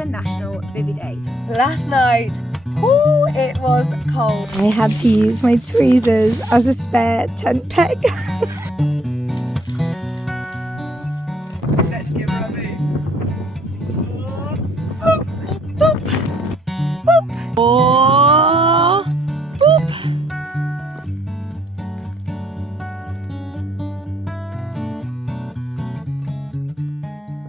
International Bivvy Day. Last night, ooh, it was cold. I had to use my tweezers as a spare tent peg. Let's give her a move. Boop, boop, boop. Oh, boop.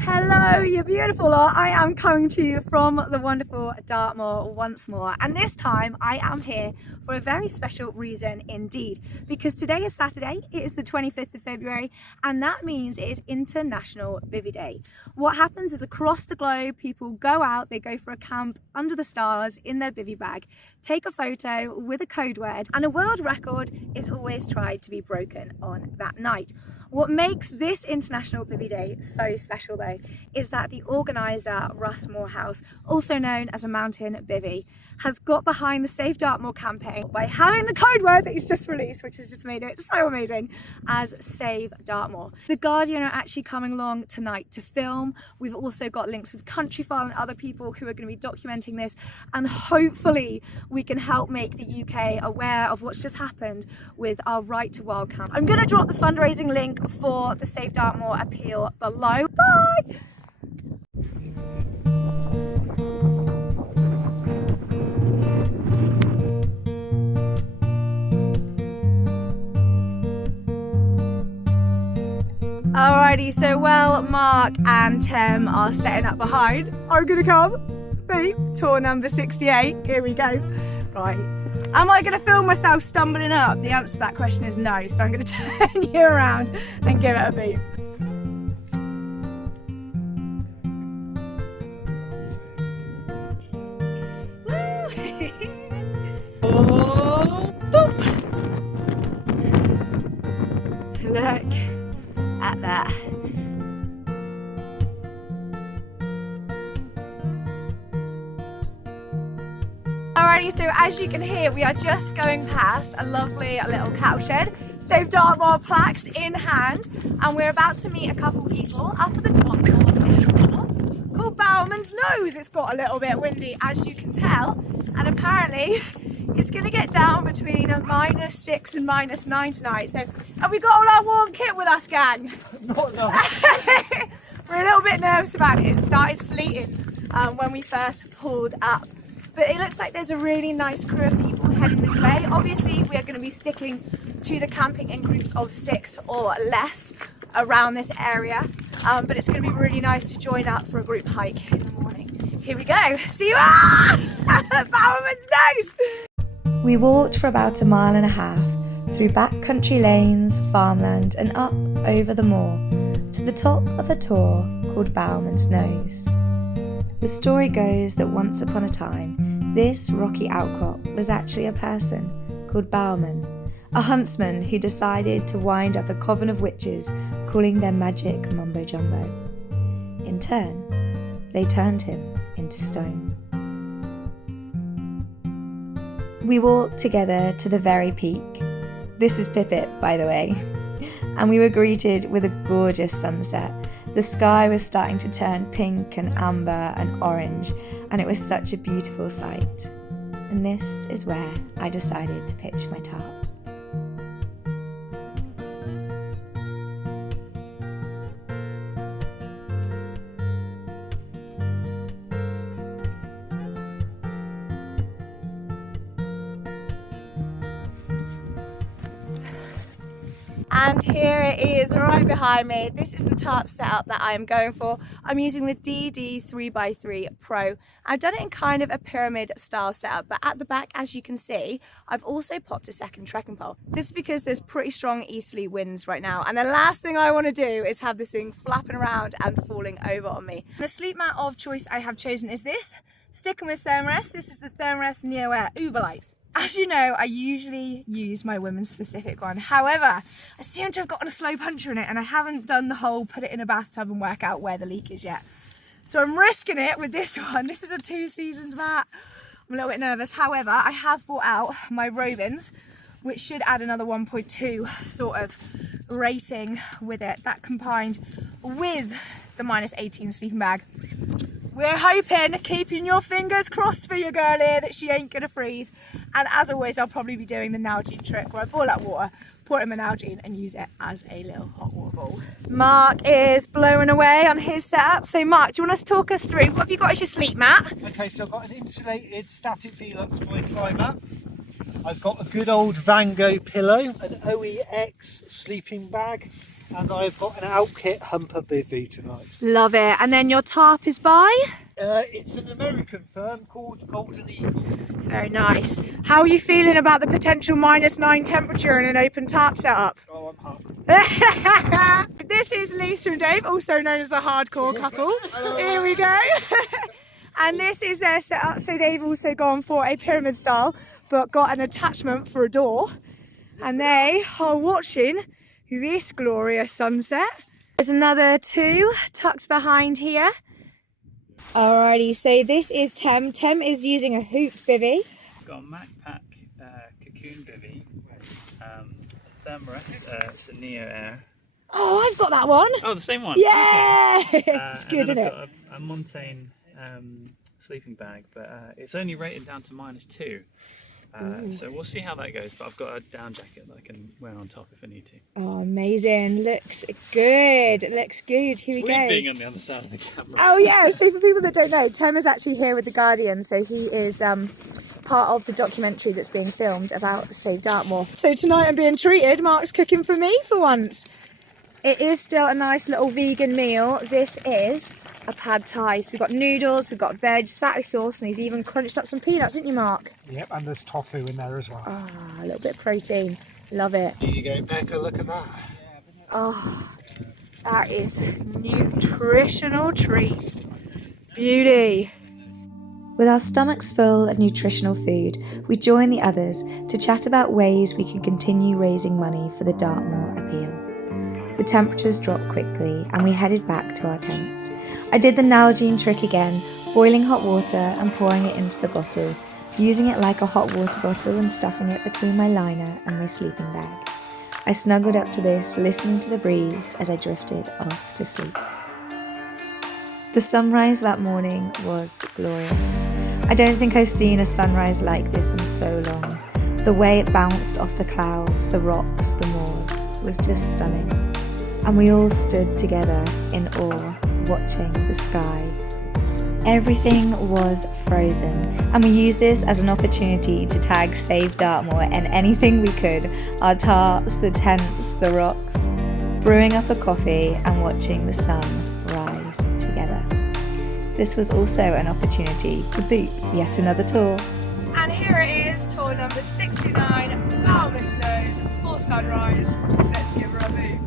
Hello, you beautiful lot. I am coming to you from the wonderful Dartmoor once more, and this time I am here for a very special reason indeed, because today is Saturday, it is the 25th of February, and that means it is International Bivvy Day. What happens is across the globe people go out, they go for a camp under the stars in their bivvy bag, take a photo with a code word, and a world record is always tried to be broken on that night. What makes this International Bivvy Day so special though is that the organiser, Russ Morehouse, also known as a Mountain Bivvy, has got behind the Save Dartmoor campaign by having the code word that he's just released, which has just made it so amazing, as Save Dartmoor. The Guardian are actually coming along tonight to film. We've also got links with Countryfile and other people who are going to be documenting this, and hopefully we can help make the UK aware of what's just happened with our Right to Wild camp. I'm going to drop the fundraising link for the Save Dartmoor appeal below. Bye! Alrighty, so while Mark and Tem are setting up behind, I'm gonna come, beep, tour number 68, here we go. Right, am I gonna film myself stumbling up? The answer to that question is no, so I'm gonna turn you around and give it a beep. Oh, boop! Look at that. Alrighty, so as you can hear, we are just going past a lovely little cattle shed, Save Dartmoor plaques in hand, and we're about to meet a couple people up at the top called Bowerman's Nose. It's got a little bit windy, as you can tell, and apparently it's going to get down between -6 and -9 tonight. So have we got all our warm kit with us, gang? Not enough. We're a little bit nervous about it. It started sleeting when we first pulled up. But it looks like there's a really nice crew of people heading this way. Obviously, we are going to be sticking to the camping in groups of 6 or less around this area. But it's going to be really nice to join up for a group hike in the morning. Here we go. See you! Bowerman's Nose! We walked for about a mile and a half through backcountry lanes, farmland, and up over the moor to the top of a tor called Bowerman's Nose. The story goes that once upon a time, this rocky outcrop was actually a person called Bowerman, a huntsman who decided to wind up a coven of witches calling their magic mumbo jumbo. In turn, they turned him into stone. We walked together to the very peak. This is Pipit, by the way. And we were greeted with a gorgeous sunset. The sky was starting to turn pink and amber and orange, and it was such a beautiful sight. And this is where I decided to pitch my tarp. And here it is right behind me. This is the tarp setup that I am going for. I'm using the DD 3x3 Pro. I've done it in kind of a pyramid style setup, but at the back, as you can see, I've also popped a second trekking pole. This is because there's pretty strong easterly winds right now, and the last thing I want to do is have this thing flapping around and falling over on me. The sleep mat of choice I have chosen is this. Sticking with Thermarest, this is the Thermarest NeoAir Uberlight. As you know, I usually use my women's specific one. However, I seem to have gotten a slow puncture in it, and I haven't done the whole put it in a bathtub and work out where the leak is yet. So I'm risking it with this one. This is a 2-seasoned mat. I'm a little bit nervous. However, I have bought out my Robins, which should add another 1.2 sort of rating with it. That combined with the -18 sleeping bag We're hoping, keeping your fingers crossed for your girl here, that she ain't gonna freeze. And as always, I'll probably be doing the Nalgene trick where I boil up water, pour it in my Nalgene and use it as a little hot water ball. Mark is blowing away on his setup. So Mark, do you want to talk us through, what have you got as your sleep mat? Okay, so I've got an insulated static Velux void fly mat. I've got a good old Vango pillow, an OEX sleeping bag, and I've got an Outkit Humper Bivvy tonight. Love it. And then your tarp is by? It's an American firm called Golden Eagle. Very nice. How are you feeling about the potential -9 temperature in an open tarp setup? Oh, I'm pumped. This is Lisa and Dave, also known as the hardcore couple. Here we go. And this is their setup. So they've also gone for a pyramid style, but got an attachment for a door. And they are watching this glorious sunset. There's another two tucked behind here. Alrighty, so this is Tem. Tem is using a hoop bivvy. I've got a MacPack cocoon bivvy, Thermarest, it's a Neo Air. Oh, I've got that one. Oh, the same one. Yeah, Okay. it's good, isn't I've it? got a Montaigne sleeping bag, but it's only rated down to -2. So we'll see how that goes, but I've got a down jacket that I can wear on top if I need to. Oh, amazing. Looks good. Looks good. Here we It's weird go. being on the other side of the camera. Oh, yeah. So for people that don't know, Tem is actually here with The Guardian. So he is part of the documentary that's being filmed about Save Dartmoor. So tonight I'm being treated. Mark's cooking for me for once. It is still a nice little vegan meal. This is a pad thai. So we've got noodles, we've got veg, satay sauce, and he's even crunched up some peanuts, didn't you, Mark? Yep, and there's tofu in there as well. Ah, a little bit of protein. Love it. There you go, Becca, look at that. Oh, that is nutritional treats. Beauty. With our stomachs full of nutritional food, we join the others to chat about ways we can continue raising money for the Dartmoor appeal. The temperatures dropped quickly and we headed back to our tents. I did the Nalgene trick again, boiling hot water and pouring it into the bottle, using it like a hot water bottle and stuffing it between my liner and my sleeping bag. I snuggled up to this, listening to the breeze as I drifted off to sleep. The sunrise that morning was glorious. I don't think I've seen a sunrise like this in so long. The way it bounced off the clouds, the rocks, the moors was just stunning. And we all stood together in awe, watching the sky. Everything was frozen, and we used this as an opportunity to tag Save Dartmoor and anything we could, our tarps, the tents, the rocks, brewing up a coffee and watching the sun rise together. This was also an opportunity to boot yet another tour. And here it is, tour number 69, Bowman's Nose for sunrise. Let's give her a boot.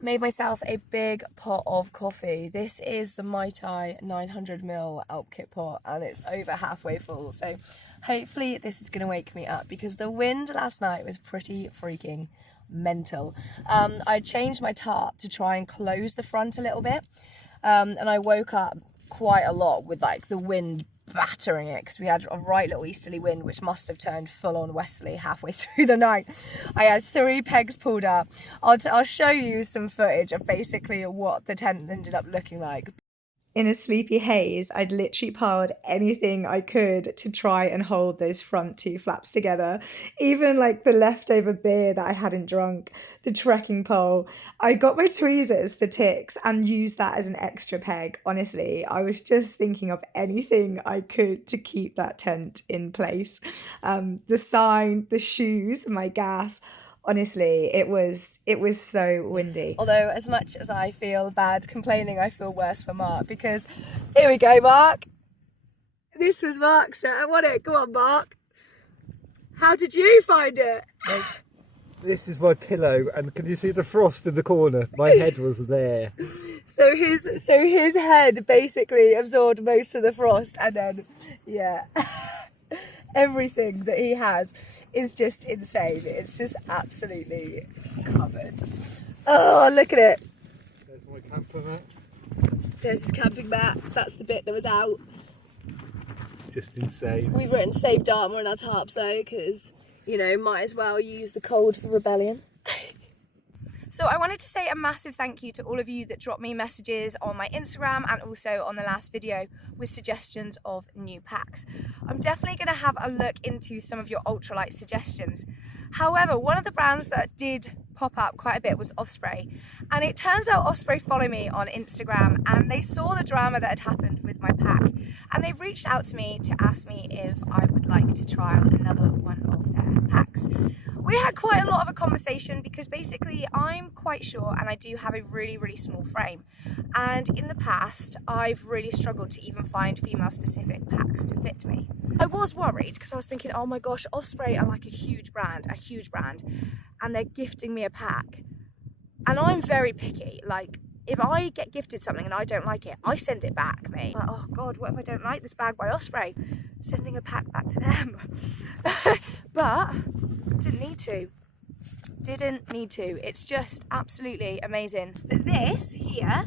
Made myself a big pot of coffee. This is the Mai Tai 900ml Outkit pot and it's over halfway full. So hopefully this is going to wake me up because the wind last night was pretty freaking mental. I changed my tarp to try and close the front a little bit and I woke up quite a lot with like the wind battering it because we had a right little easterly wind which must have turned full on westerly halfway through the night. I had 3 pegs pulled up. I'll show you some footage of basically what the tent ended up looking like. In a sleepy haze, I'd literally piled anything I could to try and hold those front 2 flaps together. Even like the leftover beer that I hadn't drunk, the trekking pole. I got my tweezers for ticks and used that as an extra peg. Honestly, I was just thinking of anything I could to keep that tent in place. The sign, the shoes, my gas. Honestly, it was so windy. Although as much as I feel bad complaining, I feel worse for Mark because here we go, Mark. This was Mark's set. I want it. Go on, Mark. How did you find it? This is my pillow, and can you see the frost in the corner? My head was there. So his head basically absorbed most of the frost, and then yeah. Everything that he has is just insane. It's just absolutely covered. Oh, look at it. There's my camper mat. There's his camping mat. That's the bit that was out. Just insane. We've written Save Dartmoor in our tarps though, because, you know, might as well use the cold for rebellion. So I wanted to say a massive thank you to all of you that dropped me messages on my Instagram and also on the last video with suggestions of new packs. I'm definitely going to have a look into some of your ultralight suggestions. However, one of the brands that did pop up quite a bit was Osprey, and it turns out Osprey follow me on Instagram and they saw the drama that had happened with my pack, and they reached out to me to ask me if I would like to trial another one of their packs. We had quite a lot of a conversation because basically I'm quite short and I do have a really small frame, and in the past I've really struggled to even find female specific packs to fit me. I was worried because I was thinking, oh my gosh, Osprey are like a huge brand, and they're gifting me a pack, and I'm very picky. Like, if I get gifted something and I don't like it, I send it back, mate. Like, oh God, what if I don't like this bag by Osprey? Sending a pack back to them. But didn't need to. It's just absolutely amazing. But this here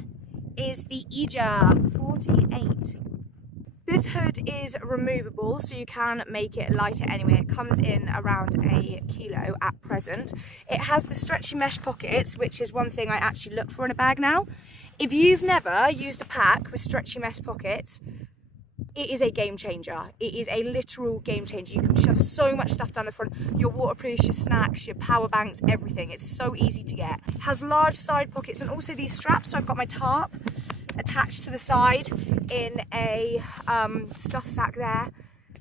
is the Ija 48. This hood is removable, so you can make it lighter anyway. It comes in around a kilo at present. It has the stretchy mesh pockets, which is one thing I actually look for in a bag now. If you've never used a pack with stretchy mesh pockets, it is a game changer. It is a literal game changer. You can shove so much stuff down the front, your waterproofs, your snacks, your power banks, everything. It's so easy to get. It has large side pockets and also these straps. So I've got my tarp attached to the side in a stuff sack there.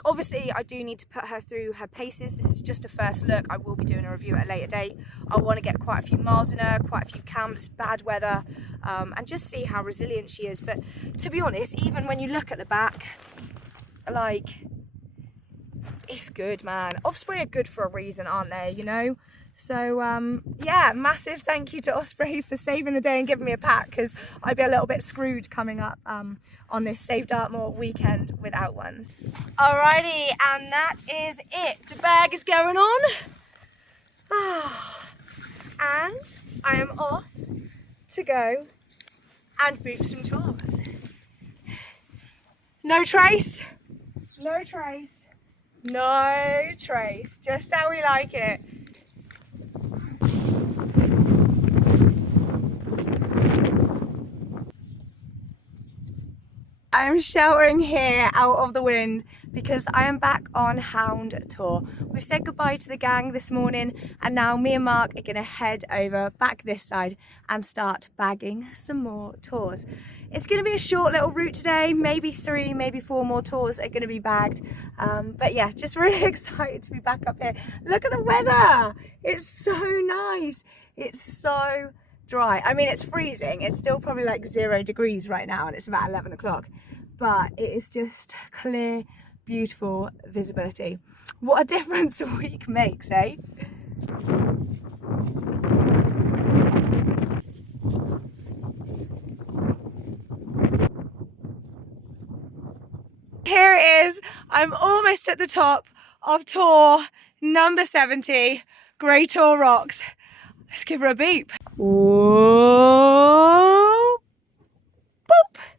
Obviously I do need to put her through her paces. This is just a first look. I will be doing a review at a later date. I want to get quite a few miles in her, quite a few camps, bad weather, and just see how resilient she is. But to be honest, even when you look at the back, like, it's good, man. Osprey are good for a reason, aren't they, you know? So yeah, massive thank you to Osprey for saving the day and giving me a pack, because I'd be a little bit screwed coming up on this Save Dartmoor weekend without ones. Alrighty, and that is it. The bag is going on. And I am off to go and boop some tours. No trace, no trace, no trace, just how we like it. I'm sheltering here out of the wind because I am back on hound tour. We've said goodbye to the gang this morning, and now me and Mark are going to head over back this side and start bagging some more tours. It's going to be a short little route today, maybe 3, maybe 4 more tours are going to be bagged. But yeah, just really excited to be back up here. Look at the weather. It's so nice. It's so dry. I mean, it's freezing. It's still probably like 0 degrees right now and it's about 11 o'clock. But it is just clear, beautiful visibility. What a difference a week makes, eh? Here it is. I'm almost at the top of tour number 70, Grey Tor Rocks. Let's give her a beep. Whoa, boop.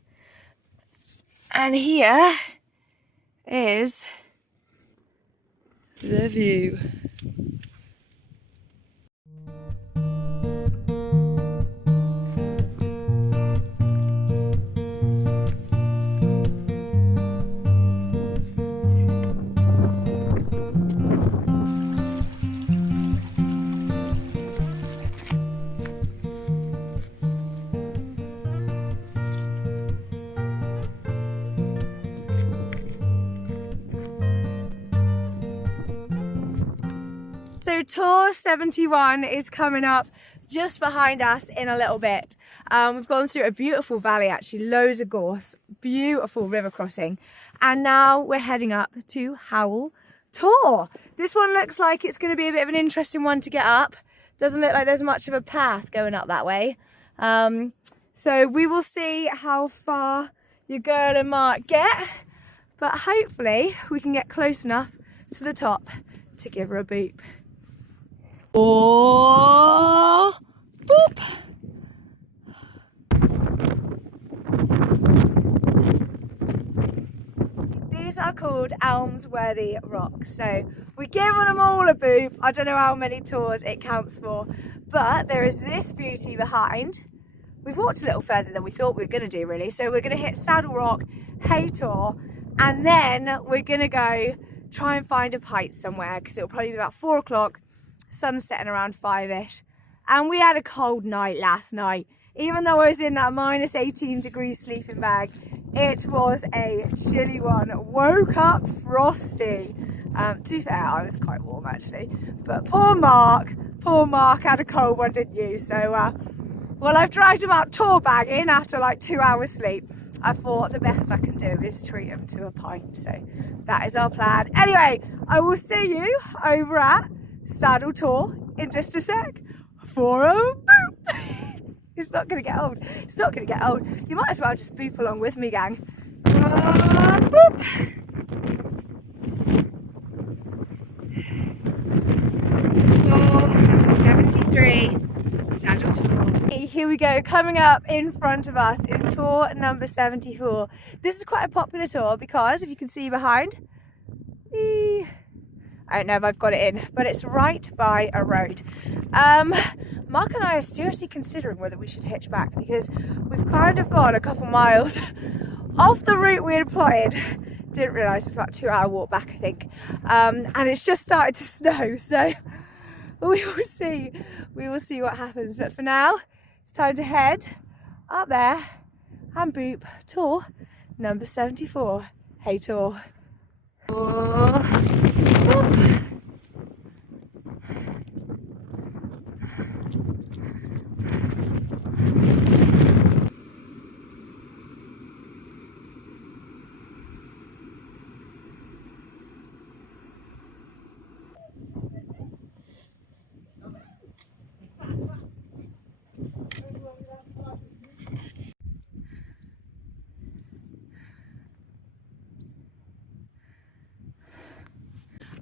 And here is the view. So tour 71 is coming up just behind us in a little bit. We've gone through a beautiful valley, actually, loads of gorse, beautiful river crossing, and now we're heading up to Howell Tor. This one looks like it's going to be a bit of an interesting one to get up. Doesn't look like there's much of a path going up that way. So we will see how far your girl and Mark get, but hopefully we can get close enough to the top to give her a boop. Oh, boop. These are called Elmsworthy Rocks. So we're giving them all a boop. I don't know how many tours it counts for, but there is this beauty behind. We've walked a little further than we thought we were going to do really. So we're going to hit Saddle Rock, Haytor, and then we're going to go try and find a pint somewhere because it'll probably be about 4 o'clock, sun's setting around 5ish. And we had a cold night last night. Even though I was in that minus 18 degrees sleeping bag, it was a chilly one. Woke up frosty. To be fair, I was quite warm actually. But poor Mark had a cold one, didn't you? So, well, I've dragged him out tour bagging after like 2 hours sleep. I thought the best I can do is treat him to a pint. So that is our plan. Anyway, I will see you over at Saddle Tour in just a sec for a boop. It's not going to get old. It's not going to get old. You might as well just boop along with me, gang. Boop. Tour 73, Saddle Tour. Here we go. Coming up in front of us is tour number 74. This is quite a popular tour because, if you can see behind, I don't know if I've got it in, but it's right by a road. Mark and I are seriously considering whether we should hitch back because we've kind of gone a couple miles off the route we had plotted. Didn't realise it's about a 2-hour walk back, I think. And it's just started to snow, so we will see. We will see what happens. But for now, it's time to head up there and boop tour number 74. Hey tour.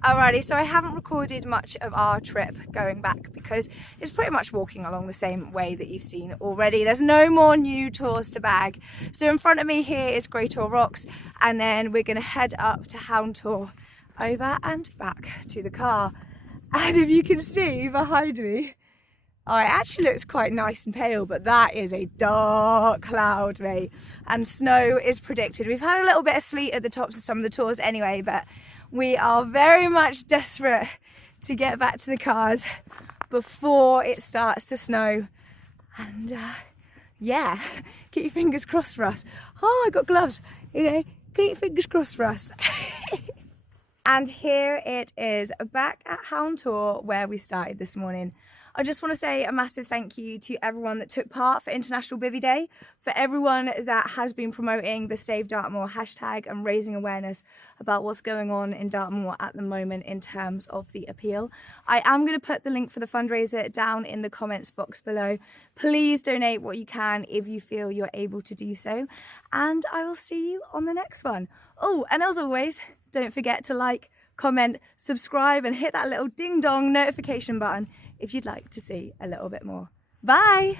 Alrighty, so I haven't recorded much of our trip going back because it's pretty much walking along the same way that you've seen already. There's no more new tours to bag. So in front of me here is Grey Tor Rocks, and then we're going to head up to Hound Tor, over and back to the car. And if you can see behind me, oh, it actually looks quite nice and pale, but that is a dark cloud, mate. And snow is predicted. We've had a little bit of sleet at the tops of some of the tours anyway, but we are very much desperate to get back to the cars before it starts to snow. And yeah, keep your fingers crossed for us. Oh, I got gloves. You know, keep your fingers crossed for us. And here it is, back at Hound Tor where we started this morning. I just want to say a massive thank you to everyone that took part for International Bivvy Day, for everyone that has been promoting the Save Dartmoor hashtag and raising awareness about what's going on in Dartmoor at the moment in terms of the appeal. I am going to put the link for the fundraiser down in the comments box below. Please donate what you can if you feel you're able to do so. And I will see you on the next one. Oh, and as always, don't forget to like, comment, subscribe and hit that little ding dong notification button if you'd like to see a little bit more. Bye!